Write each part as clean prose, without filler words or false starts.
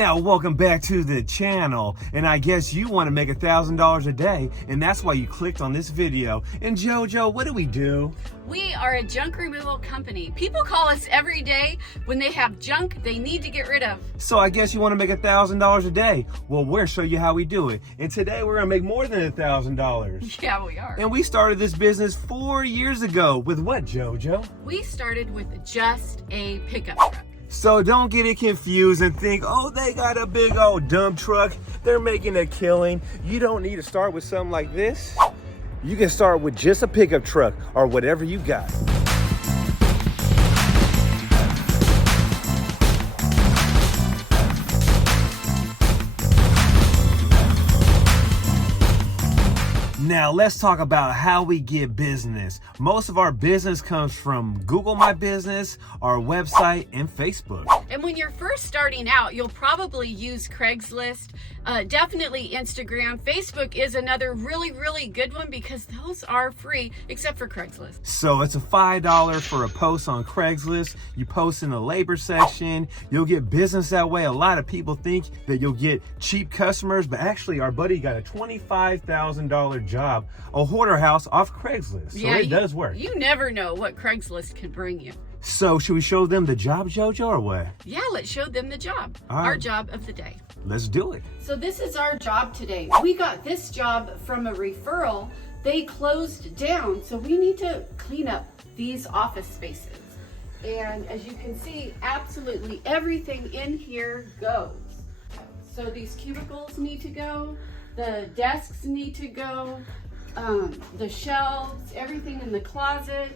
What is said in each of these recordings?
Now, welcome back to the channel, and I guess you want to make $1,000 a day, and that's why you clicked on this video. And JoJo, what do we do? We are a junk removal company. People call us every day when they have junk they need to get rid of. So I guess you want to make $1,000 a day. Well, we're gonna show you how we do it. And today we're gonna make more than $1,000. Yeah, we are. And we started this business 4 years ago with what, JoJo? We started with just a pickup truck. So don't get it confused and think, oh, they got a big old dump truck, they're making a killing. You don't need to start with something like this. You can start with just a pickup truck or whatever you got. Now let's talk about how we get business. Most of our business comes from Google My Business, our website, and Facebook. And when you're first starting out, you'll probably use Craigslist, definitely Instagram. Facebook is another really good one because those are free, except for Craigslist. So it's a $5 for a post on Craigslist. You post in the labor section, you'll get business that way. A lot of people think that you'll get cheap customers, but actually our buddy got a $25,000 job, a hoarder house off Craigslist. So yeah, it does work. You never know what Craigslist can bring you. So should we show them the job, JoJo, or what? Yeah, let's show them the job. Right. Our job of the day. Let's do it. So this is our job today. We got this job from a referral. They closed down, so we need to clean up these office spaces. And as you can see, absolutely everything in here goes. So these cubicles need to go, the desks need to go, the shelves, everything in the closet.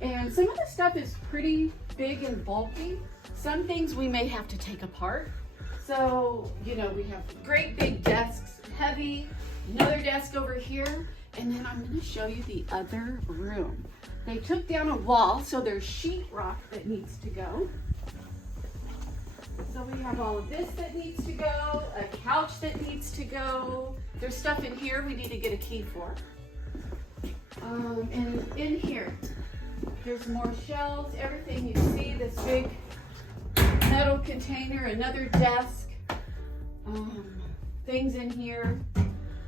And some of the stuff is pretty big and bulky. Some things we may have to take apart. So, you know, we have great big desks, heavy, another desk over here, and then I'm gonna show you the other room. They took down a wall, so there's sheetrock that needs to go. So we have all of this that needs to go, a couch that needs to go. There's stuff in here we need to get a key for. And in here, there's more shelves, everything you see, this big metal container, another desk, things in here.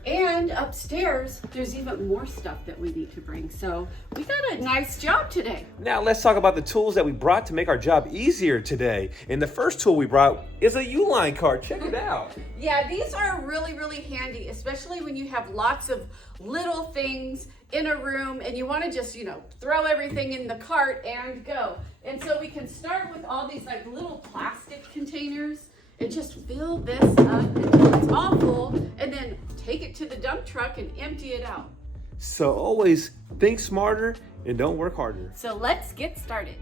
And upstairs, there's even more stuff that we need to bring. So we got a nice job today. Now let's talk about the tools that we brought to make our job easier today. And the first tool we brought is a U-line cart. Check it out. Yeah, these are really handy, especially when you have lots of little things in a room and you want to just, you know, throw everything in the cart and go. And so we can start with all these like little plastic containers and just fill this up until it's all full, and then take it to the dump truck and empty it out. So always think smarter and don't work harder. So let's get started.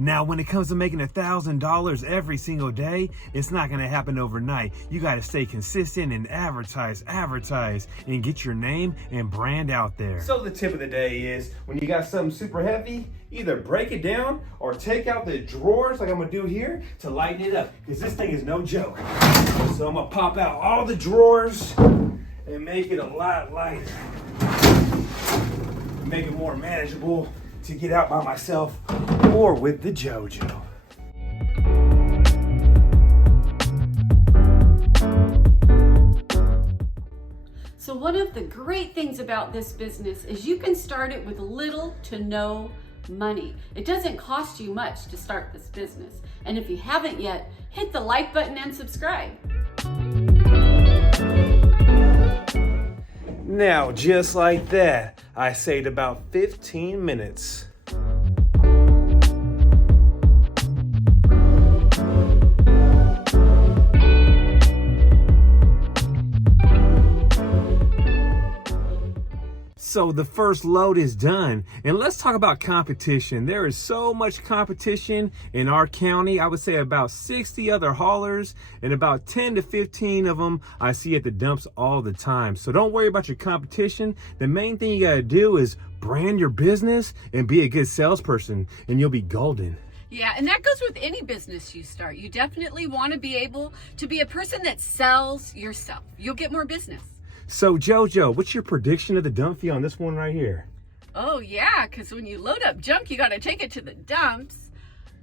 Now, when it comes to making $1,000 every single day, it's not going to happen overnight. You got to stay consistent and advertise, and get your name and brand out there. So the tip of the day is, when you got something super heavy, either break it down or take out the drawers like I'm going to do here to lighten it up, because this thing is no joke. So I'm going to pop out all the drawers and make it a lot lighter. Make it more manageable to get out by myself or with the JoJo. So one of the great things about this business is you can start it with little to no money. It doesn't cost you much to start this business. And if you haven't yet, hit the like button and subscribe. Now, just like that, I saved about 15 minutes. So the first load is done, and let's talk about competition. There is so much competition in our county. I would say about 60 other haulers, and about 10 to 15 of them I see at the dumps all the time. So don't worry about your competition. The main thing you gotta do is brand your business and be a good salesperson, and you'll be golden. Yeah, and that goes with any business you start. You definitely want to be able to be a person that sells yourself. You'll get more business. So JoJo, what's your prediction of the dump fee on this one right here? Oh yeah, because when you load up junk, you got to take it to the dumps.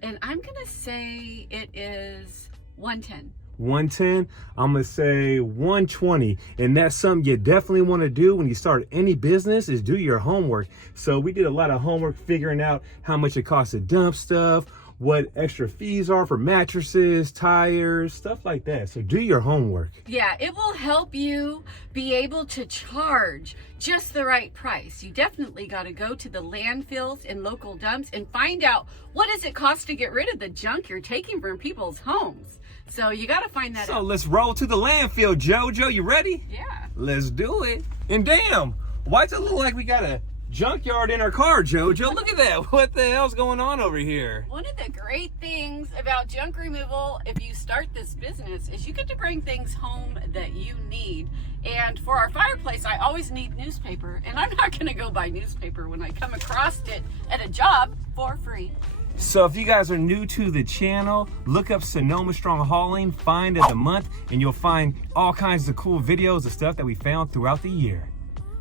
And I'm going to say it is 110. 110, I'm gonna say 120, and that's something you definitely want to do when you start any business, is do your homework. So we did a lot of homework figuring out how much it costs to dump stuff, what extra fees are for mattresses, tires, stuff like that. So do your homework. Yeah, it will help you be able to charge just the right price. You definitely got to go to the landfills and local dumps and find out what does it cost to get rid of the junk you're taking from people's homes. So you got to find that out. So let's roll to the landfill, JoJo. You ready? Yeah. Let's do it. And damn, why does it look like we got a junkyard in our car, JoJo? Look at that. What the hell's going on over here? One of the great things about junk removal, if you start this business, is you get to bring things home that you need. And for our fireplace, I always need newspaper, and I'm not going to go buy newspaper when I come across it at a job for free. So if you guys are new to the channel, look up Sonoma Strong Hauling, Find of the Month, and you'll find all kinds of cool videos of stuff that we found throughout the year.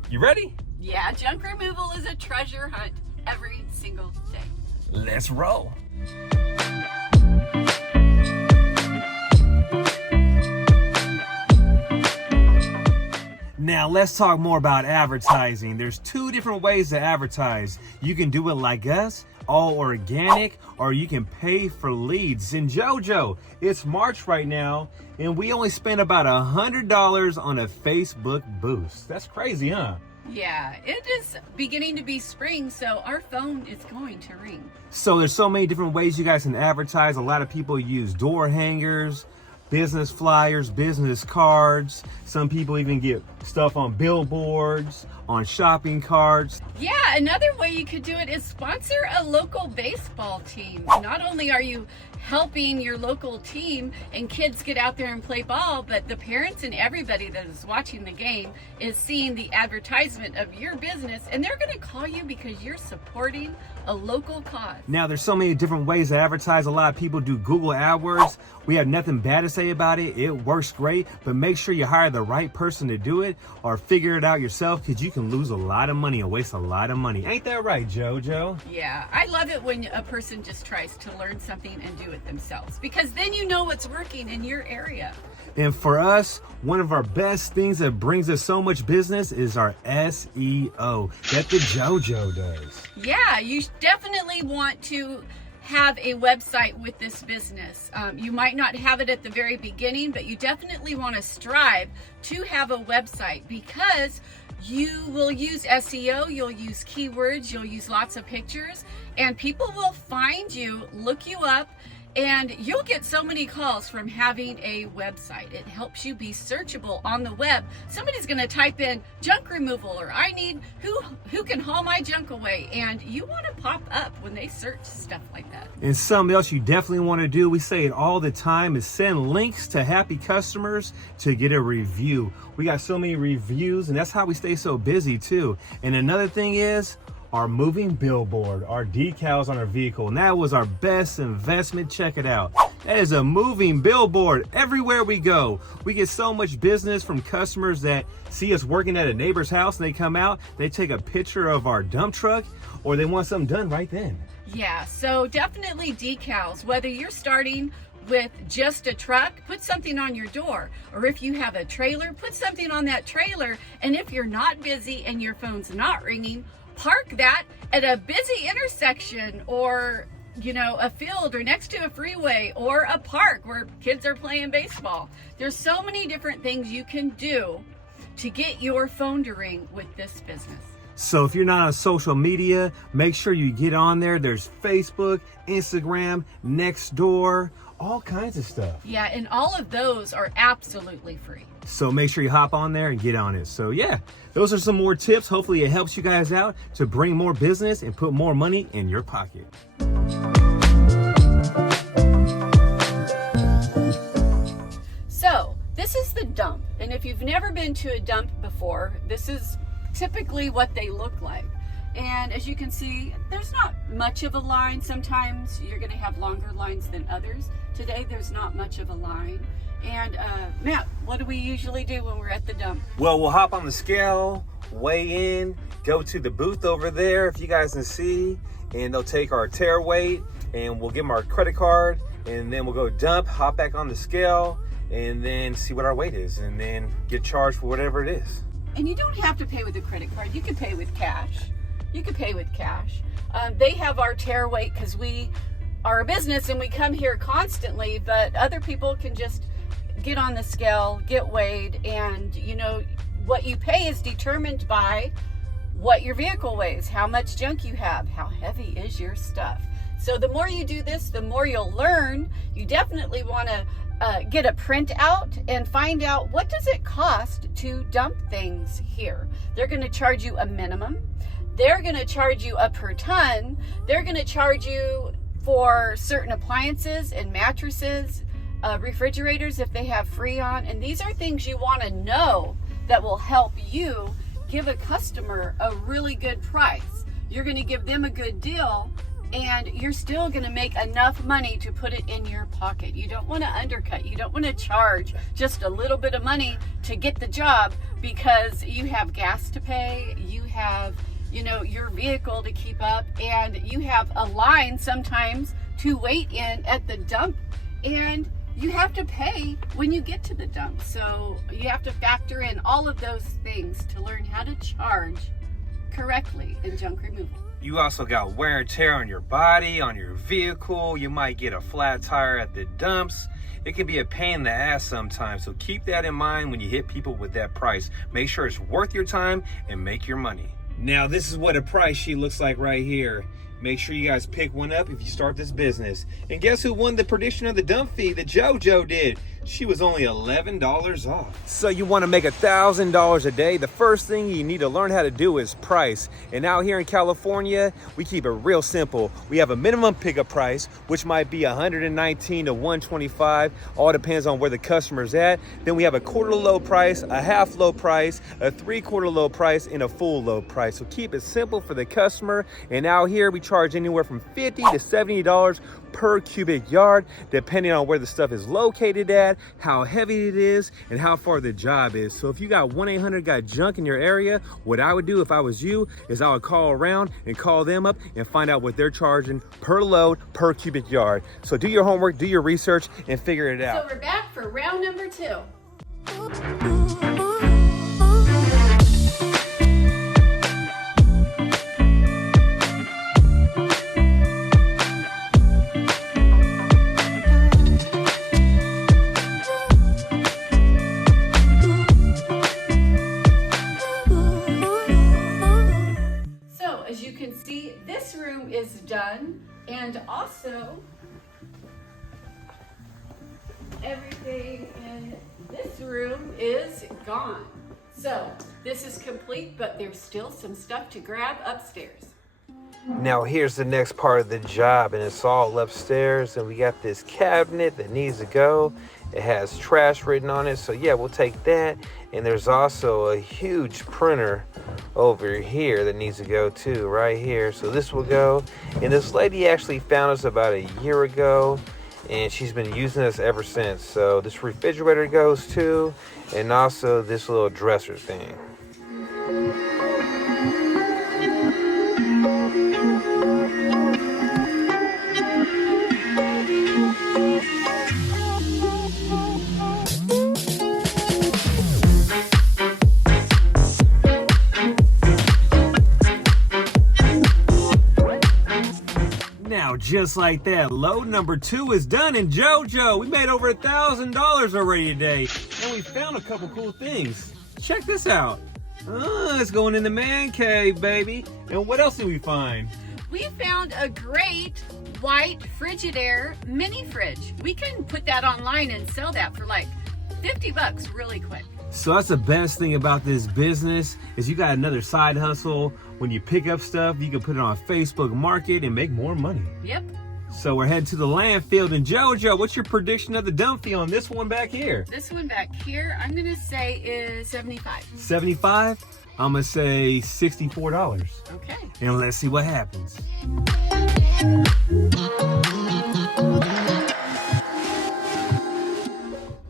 You ready? Yeah, junk removal is a treasure hunt every single day. Let's roll. Now let's talk more about advertising. There's two different ways to advertise. You can do it like us, all organic, or you can pay for leads. And JoJo, it's March right now, and we only spent about $100 on a Facebook boost. That's crazy, huh? Yeah, it is beginning to be spring, so our phone is going to ring. So there's so many different ways you guys can advertise. A lot of people use door hangers, business flyers, business cards. Some people even get stuff on billboards, on shopping carts. Yeah, another way you could do it is sponsor a local baseball team. Not only are you helping your local team and kids get out there and play ball, but the parents and everybody that is watching the game is seeing the advertisement of your business, and they're going to call you because you're supporting a local cause. Now there's so many different ways to advertise. A lot of people do Google AdWords. We have nothing bad to say about it. It works great, but make sure you hire the right person to do it, or figure it out yourself, because you can lose a lot of money and waste a lot of money. Ain't that right, JoJo? Yeah, I love it when a person just tries to learn something and do it themselves, because then you know what's working in your area. And for us, one of our best things that brings us so much business is our SEO that the JoJo does. Yeah, you definitely want to have a website with this business. You might not have it at the very beginning, but you definitely want to strive to have a website, because you will use SEO, you'll use keywords, you'll use lots of pictures, and people will find you, look you up, and you'll get so many calls from having a website. It helps you be searchable on the web. Somebody's going to type in junk removal, or I need who can haul my junk away, and you want to pop up when they search stuff like that. And something else you definitely want to do, we say it all the time, is send links to happy customers to get a review. We got so many reviews, and that's how we stay so busy too. And another thing is our moving billboard, our decals on our vehicle, and that was our best investment. Check it out. That is a moving billboard everywhere we go. We get so much business from customers that see us working at a neighbor's house, and they come out, they take a picture of our dump truck, or they want something done right then. Yeah, so definitely decals. Whether you're starting with just a truck, put something on your door, or if you have a trailer, put something on that trailer. And if you're not busy and your phone's not ringing, park that at a busy intersection, or a field, or next to a freeway, or a park where kids are playing baseball. There's so many different things you can do to get your phone to ring with this business. So if you're not on social media, make sure you get on there. There's Facebook, Instagram, Nextdoor, all kinds of stuff. Yeah, and all of those are absolutely free. So make sure you hop on there and get on it. So yeah, those are some more tips. Hopefully it helps you guys out to bring more business and put more money in your pocket. So this is the dump. And if you've never been to a dump before, this is typically what they look like. And as you can see, there's not much of a line. Sometimes you're going to have longer lines than others. Today, there's not much of a line. And Matt, what do we usually do when we're at the dump? Well, we'll hop on the scale, weigh in, go to the booth over there, if you guys can see, and they'll take our tare weight, and we'll give them our credit card, and then we'll go dump, hop back on the scale, and then see what our weight is, and then get charged for whatever it is. And you don't have to pay with a credit card. You can pay with cash. You can pay with cash. They have our tare weight because we are a business and we come here constantly, but other people can just get on the scale, get weighed, and you know, what you pay is determined by what your vehicle weighs, how much junk you have, how heavy is your stuff. So the more you do this, the more you'll learn. You definitely want to get a printout and find out what does it cost to dump things here. They're going to charge you a minimum. They're going to charge you a per ton. They're going to charge you for certain appliances and mattresses, refrigerators if they have Freon. And these are things you want to know that will help you give a customer a really good price. You're going to give them a good deal, and you're still going to make enough money to put it in your pocket. You don't want to undercut. You don't want to charge just a little bit of money to get the job because you have gas to pay, you have, you know, your vehicle to keep up, and you have a line sometimes to wait in at the dump, and you have to pay when you get to the dump. So you have to factor in all of those things to learn how to charge correctly in junk removal. You also got wear and tear on your body, on your vehicle. You might get a flat tire at the dumps. It can be a pain in the ass sometimes. So keep that in mind when you hit people with that price. Make sure it's worth your time and make your money. Now, this is what a price sheet looks like right here. Make sure you guys pick one up if you start this business. And guess who won the prediction of the dump fee? The JoJo did. She was only $11 off. So you want to make $1,000 a day? The first thing you need to learn how to do is price. And out here in California, we keep it real simple. We have a minimum pickup price, which might be $119 to $125. All depends on where the customer's at. Then we have a quarter load price, a half load price, a 3/4 load price, and a full load price. So keep it simple for the customer. And out here, we charge anywhere from $50 to $70 per cubic yard, depending on where the stuff is located at, how heavy it is, and how far the job is. So if you got 1-800 got junk in your area, what I would do if I was you is I would call around and call them up and find out what they're charging per load, per cubic yard. So do your homework, do your research, and figure it out. So we're back for round number 2. Is done, and also everything in this room is gone. So this is complete, but there's still some stuff to grab upstairs. Now here's the next part of the job, and it's all upstairs, and we got this cabinet that needs to go. It has trash written on it, so yeah, we'll take that. And there's also a huge printer over here that needs to go too, right here. So this will go. And this lady actually found us about a year ago, and she's been using us ever since. So this refrigerator goes too, and also this little dresser thing. Just like that, load number 2 is done. And JoJo, we made over $1,000 already today, and we found a couple cool things. Check this out. It's going in the man cave, baby. And what else did we find? We found a great white Frigidaire mini fridge. We can put that online and sell that for like 50 bucks really quick. So that's the best thing about this business is you got another side hustle. When you pick up stuff, you can put it on Facebook Market and make more money. Yep. So we're heading to the landfill. And JoJo, what's your prediction of the dump fee on this one back here? This one back here, I'm gonna say is 75. 75? I'm gonna say $64. Okay. And let's see what happens.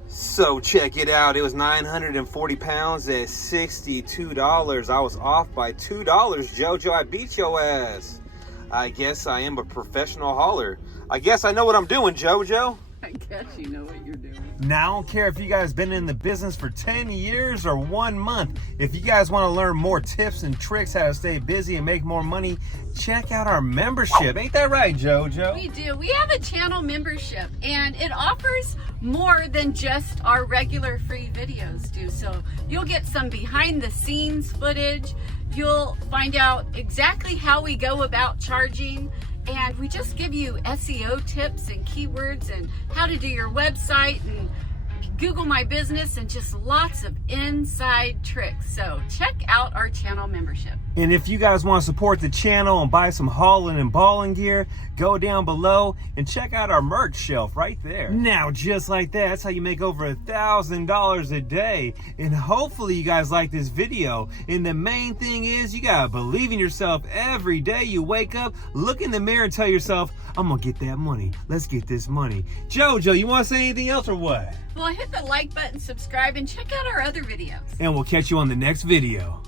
So check it out. It was 940 pounds at $62. I was off by $2. JoJo, I beat your ass. I guess I am a professional hauler. I guess I know what I'm doing, JoJo. I guess you know what you're doing. Now, I don't care if you guys been in the business for 10 years or 1 month. If you guys want to learn more tips and tricks how to stay busy and make more money, check out our membership. Ain't that right, JoJo? We do. We have a channel membership, and it offers more than just our regular free videos do. So you'll get some behind the scenes footage. You'll find out exactly how we go about charging. And we just give you SEO tips and keywords and how to do your website and Google My Business and just lots of inside tricks. So check out our channel membership. And if you guys want to support the channel and buy some hauling and balling gear, go down below and check out our merch shelf right there. Now, just like that, that's how you make over $1,000 a day. And hopefully you guys like this video. And the main thing is you gotta believe in yourself every day you wake up, look in the mirror and tell yourself, I'm gonna get that money. Let's get this money. JoJo, you want to say anything else or what? Well, hit the like button, subscribe, and check out our other videos. And we'll catch you on the next video.